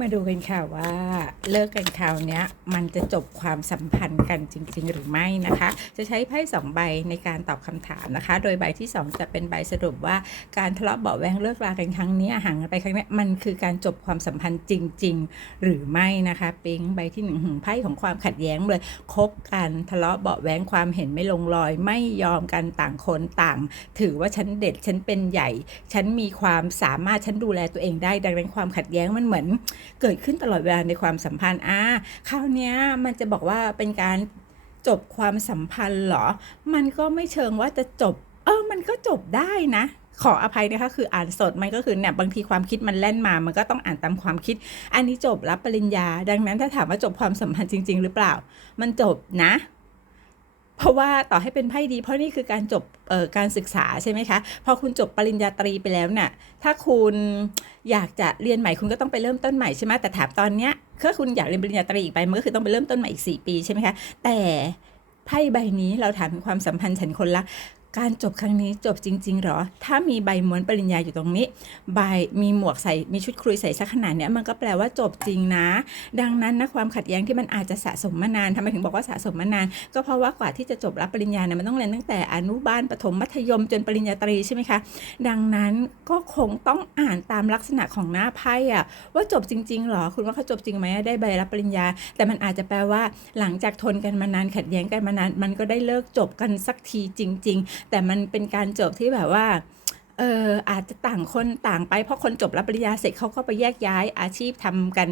มาดูกันค่ะว่าเลิกกันคราวนี้มันจะจบความสัมพันธ์กันจริง ๆ หรือไม่นะคะ จะใช้ไพ่สองใบในการตอบคำถามนะคะ โดยใบที่ 2 จะเป็นใบสรุปว่าการทะเลาะเบาแวงเลิกรากันครั้งนี้ห่างกันไปครั้งนี้มันคือการจบความสัมพันธ์จริง ๆ หรือไม่นะคะปิงใบที่หนึ่งหึงไพ่ของความขัดแย้งเลยคบกันทะเลาะเบาแวงความเห็นไม่ลงรอย ไม่ยอมกันต่างคนต่าง ถือว่าฉันเด็ดฉันเป็นใหญ่ ฉันมีความสามารถฉันดูแลตัวเองได้ ดังนั้นความขัดแย้งมันเหมือนเกิดขึ้นตลอดเวลาในความสัมพันธ์อ่าคราวเนี้ยมันจะบอกว่าเป็นการจบความสัมพันธ์เหรอ มันก็ไม่เชิงว่าจะจบ เออ มันก็จบได้นะ ขออภัยนะคะ คืออ่านสด มันก็คือเนี่ยบางทีความคิดมันแล่นมา มันก็ต้องอ่านตามความคิด อันนี้จบรับปริญญา ดังนั้นถ้าถามว่าจบความสัมพันธ์จริง ๆ หรือเปล่า มันจบนะ เพราะว่าต่อให้เป็นไพ่ดี เพราะนี่คือการจบเอ่อการศึกษาใช่ไหมคะพอคุณจบปริญญาตรีไปแล้วเนี่ยถ้าคุณอยากจะเรียนใหม่คุณก็ต้องไปเริ่มต้นใหม่ใช่ไหมแต่ถามตอนเนี้ยถ้าคุณอยากเรียนปริญญาตรีอีกไปมันก็คือต้องไปเริ่มต้นใหม่อีก 4 ปีใช่ไหมคะแต่ไพ่ใบนี้เราถามความสัมพันธ์ฉันคนละ การจบครั้งนี้จบจริง ๆ หรอ ถ้ามีใบม้วนปริญญาอยู่ตรงนี้ ใบมีหมวกใส่ มีชุดคุยใส่สักขนาดเนี้ยมันก็แปลว่าจบจริงนะ ดังนั้นนะความขัดแย้งที่มันอาจจะสะสมมานานทำไมถึงบอกว่าสะสมมานาน ก็เพราะว่ากว่าที่จะจบรับปริญญาเนี่ยมันต้องเรียนตั้งแต่อนุบาลประถมมัธยมจนปริญญาตรีใช่ไหมคะ ดังนั้นก็คงต้องอ่านตามลักษณะของหน้าไพ่อะว่าจบจริงๆหรอ คุณว่าเขาจบจริงไหมได้ใบรับปริญญา แต่มันอาจจะแปลว่าหลังจากทนกันมานานขัดแย้งกันมานานมันก็ได้เลิกจบกันสักทีจริง ๆแต่มันเป็นการจบที่แบบว่าเอออาจจะต่างคนต่างไปเพราะคนจบรับปริญญาเสร็จเขาก็ไปแยกย้ายอาชีพทำกัน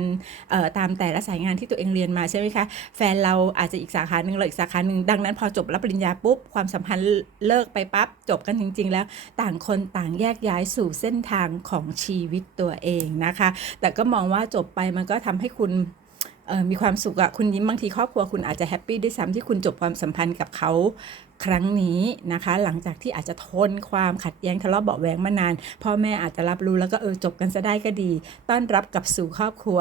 เอ่อตามแต่ละสายงานที่ตัวเองเรียนมาใช่ไหมคะแฟนเราอาจจะอีกสาขาหนึ่งเราอีกสาขาหนึ่งดังนั้นพอจบรับปริญญาปุ๊บความสัมพันธ์เลิกไปปั๊บจบกันจริง ๆ แล้วต่างคนต่างแยกย้ายสู่เส้นทางของชีวิตตัวเองนะคะ แต่ก็มองว่าจบไปมันก็ทำให้คุณ มีความสุขอะคุณยิ้มบางทีครอบครัวคุณอาจจะแฮปปี้ด้วยซ้ำที่คุณจบความสัมพันธ์กับเขาครั้งนี้นะคะ หลังจากที่อาจจะทนความขัดแย้งทะเลาะเบาะแวงมานานพ่อแม่อาจจะรับรู้แล้วก็เออจบกันซะได้ก็ดี ต้อนรับกลับสู่ครอบครัว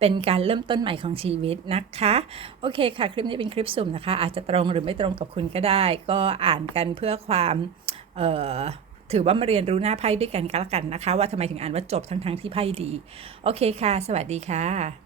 เป็นการเริ่มต้นใหม่ของชีวิตนะคะ โอเคค่ะ คลิปนี้เป็นคลิปสุ่มนะคะ อาจจะตรงหรือไม่ตรงกับคุณก็ได้ ก็อ่านกันเพื่อความถือว่ามาเรียนรู้หน้าไพ่ด้วยกันก็แล้วกันนะคะ ว่าทำไมถึงอ่านว่าจบทั้งๆที่ไพ่ดี โอเคค่ะ สวัสดีค่ะ